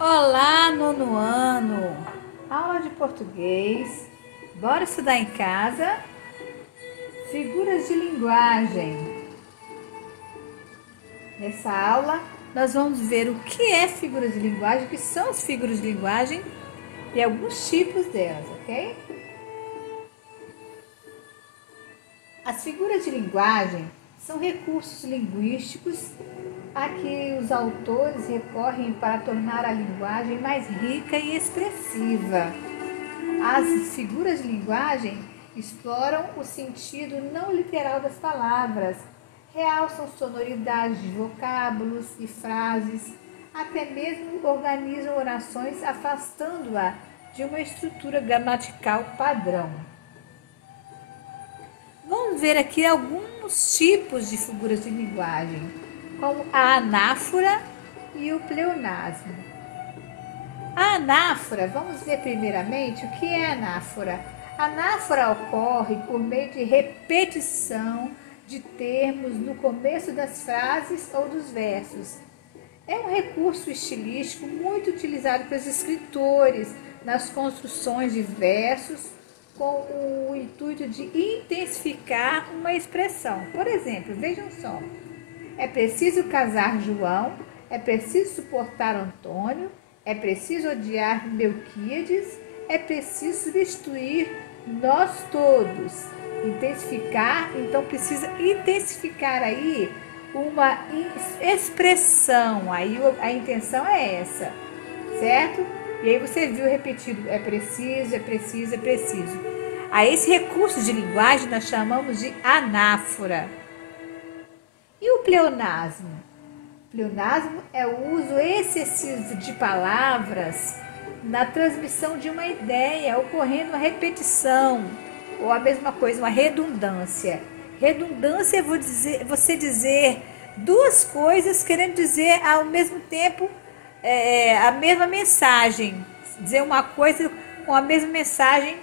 Olá, nono ano! Aula de português. Bora estudar em casa? Figuras de linguagem. Nessa aula, nós vamos ver o que é figuras de linguagem, o que são as figuras de linguagem e alguns tipos delas, ok? As figuras de linguagem são recursos linguísticos a que os autores recorrem para tornar a linguagem mais rica e expressiva. As figuras de linguagem exploram o sentido não literal das palavras, realçam sonoridades de vocábulos e frases, até mesmo organizam orações afastando-a de uma estrutura gramatical padrão. Vamos ver aqui alguns tipos de figuras de linguagem, como a anáfora e o pleonasmo. A anáfora, vamos ver primeiramente o que é anáfora. A anáfora ocorre por meio de repetição de termos no começo das frases ou dos versos. É um recurso estilístico muito utilizado pelos escritores nas construções de versos com o intuito de intensificar uma expressão. Por exemplo, vejam só. É preciso casar João, é preciso suportar Antônio, é preciso odiar Melquíades, é preciso substituir nós todos. Intensificar, então precisa intensificar aí uma expressão, aí a intenção é essa, certo? E aí você viu repetido, é preciso, é preciso, é preciso. A esse recurso de linguagem nós chamamos de anáfora. E o pleonasmo? O pleonasmo é o uso excessivo de palavras na transmissão de uma ideia, ocorrendo uma repetição, ou a mesma coisa, uma redundância. Redundância é você dizer duas coisas querendo dizer ao mesmo tempo a mesma mensagem. Dizer uma coisa com a mesma mensagem,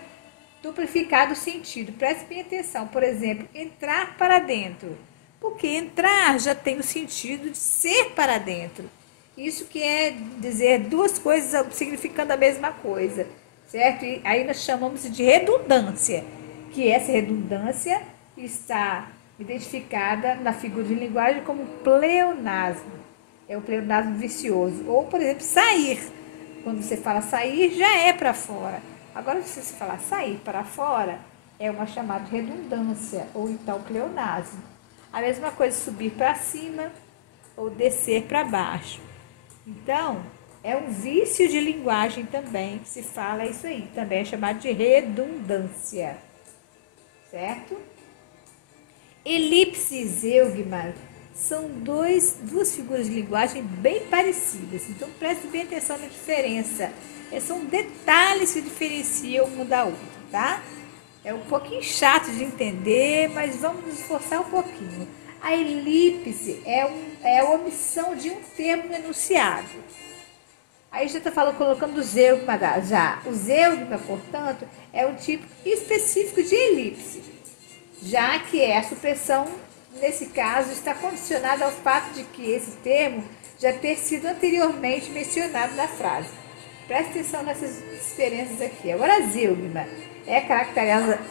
duplificado o sentido. Preste bem atenção. Por exemplo, entrar para dentro. Porque entrar já tem o sentido de ser para dentro. Isso que é dizer duas coisas significando a mesma coisa, certo? E aí nós chamamos de redundância, que essa redundância está identificada na figura de linguagem como pleonasmo. É o pleonasmo vicioso. Ou, por exemplo, sair. Quando você fala sair, já é para fora. Agora, se você falar sair para fora, é uma chamada de redundância, ou então pleonasmo. A mesma coisa subir para cima ou descer para baixo. Então, é um vício de linguagem também que se fala isso aí. Também é chamado de redundância. Certo? Elipse e zeugma são duas figuras de linguagem bem parecidas. Então, preste bem atenção na diferença. São detalhes que diferenciam uma da outra, tá? É um pouquinho chato de entender, mas vamos nos esforçar um pouquinho. A elipse é a omissão de um termo no enunciado. Aí já está colocando o zeugma já. O zeugma, portanto, é um tipo específico de elipse, já que a supressão, nesse caso, está condicionada ao fato de que esse termo já ter sido anteriormente mencionado na frase. Preste atenção nessas diferenças aqui. Agora, a zeugma é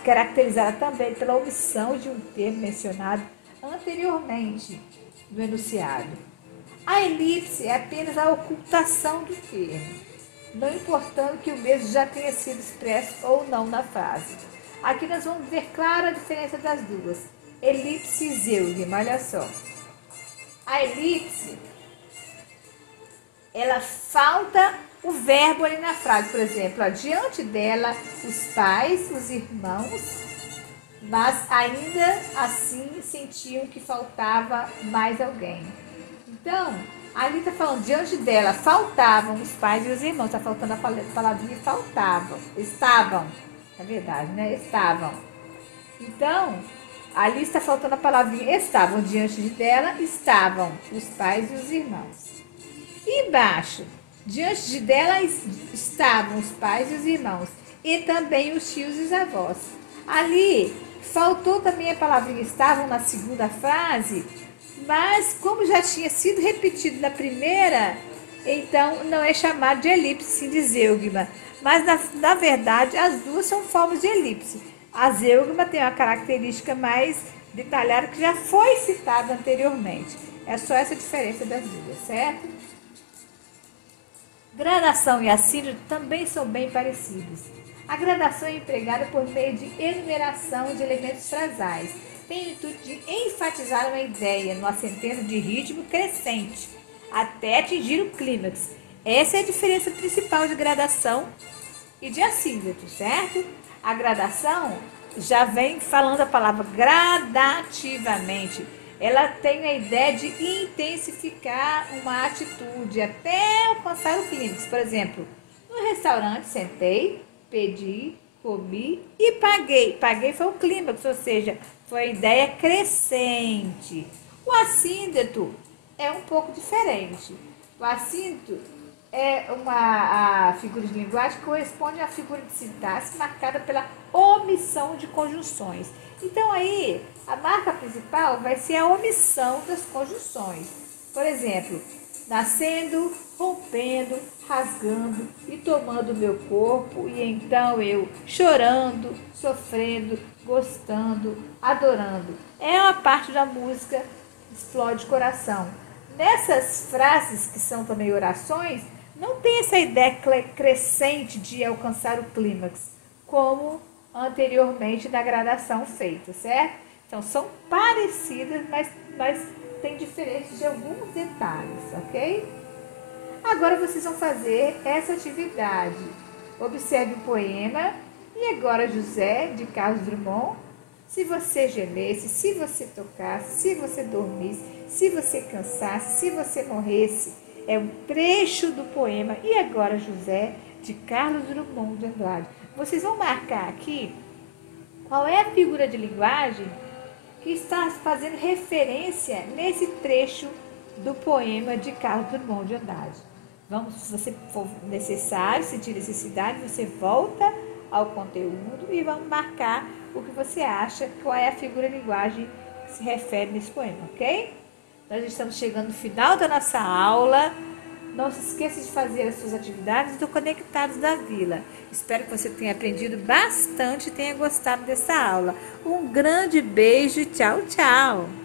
caracterizada também pela omissão de um termo mencionado anteriormente no enunciado. A elipse é apenas a ocultação do termo, não importando que o mesmo já tenha sido expresso ou não na frase. Aqui nós vamos ver clara a diferença das duas. Elipse e zeugma, olha só. A elipse, ela falta o verbo ali na frase, por exemplo, diante dela os pais, os irmãos, mas ainda assim sentiam que faltava mais alguém. Então, ali está falando, diante dela faltavam os pais e os irmãos, está faltando a palavrinha faltavam, estavam, é verdade, né? Estavam. Então, ali está faltando a palavrinha estavam, diante dela estavam os pais e os irmãos. E embaixo, diante dela estavam os pais e os irmãos, e também os tios e os avós. Ali, faltou também a palavrinha estavam na segunda frase, mas como já tinha sido repetido na primeira, então não é chamado de elipse, sim de zeugma. Mas, na verdade, as duas são formas de elipse. A zeugma tem uma característica mais detalhada que já foi citada anteriormente. É só essa diferença das duas, certo? Gradação e assíntota também são bem parecidos. A gradação é empregada por meio de enumeração de elementos frasais. Tem o intuito de enfatizar uma ideia no assentando de ritmo crescente, até atingir o clímax. Essa é a diferença principal de gradação e de assíntota, certo? A gradação já vem falando a palavra gradativamente. Ela tem a ideia de intensificar uma atitude até alcançar o clímax. Por exemplo, no restaurante sentei, pedi, comi e paguei. Paguei foi o clímax, ou seja, foi a ideia crescente. O assíndeto é um pouco diferente. O assíndeto é a figura de linguagem que corresponde à figura de sintaxe marcada pela omissão de conjunções. Então aí, a marca principal vai ser a omissão das conjunções. Por exemplo, nascendo, rompendo, rasgando e tomando meu corpo, e então eu chorando, sofrendo, gostando, adorando. É uma parte da música Explode Coração. Nessas frases, que são também orações, não tem essa ideia crescente de alcançar o clímax, como anteriormente na gradação feita, certo? Então, são parecidas, mas tem diferença de alguns detalhes, ok? Agora vocês vão fazer essa atividade. Observe o poema E Agora José, de Carlos Drummond. Se você gemesse, se você tocasse, se você dormisse, se você cansasse, se você morresse, é um trecho do poema E Agora José, de Carlos Drummond de Andrade. Vocês vão marcar aqui qual é a figura de linguagem que está fazendo referência nesse trecho do poema de Carlos Drummond de Andrade. Vamos, se você for necessário, sentir necessidade, você volta ao conteúdo e vamos marcar o que você acha, qual é a figura de linguagem que se refere nesse poema, ok? Nós estamos chegando no final da nossa aula. Não se esqueça de fazer as suas atividades do Conectados da Vila. Espero que você tenha aprendido bastante e tenha gostado dessa aula. Um grande beijo e tchau, tchau!